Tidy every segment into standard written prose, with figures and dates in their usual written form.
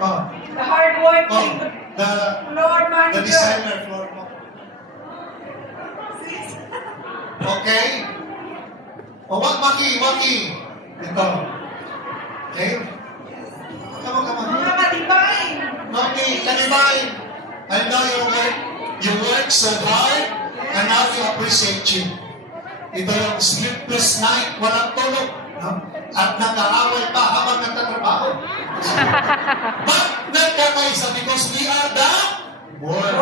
Oh. The hardworking. Floor The manager. designer floor mo. Okay? O, Maki. Ito. Okay? Come on. Mga kadibay. Maki, kanibay. I know you work so hard, and now you appreciate you. Ito yung sleepless night, walang tulog. No? At nag-aaway pa habang nagtatrabaho. But nagkakaisa because we are the world.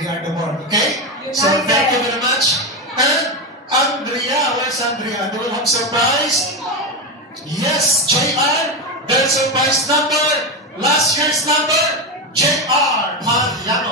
We are the world, okay? So thank you very much. And Andrea, where's Andrea? Do we have surprise? Yes, JR. Their surprise number, last year's number, JR Mariano.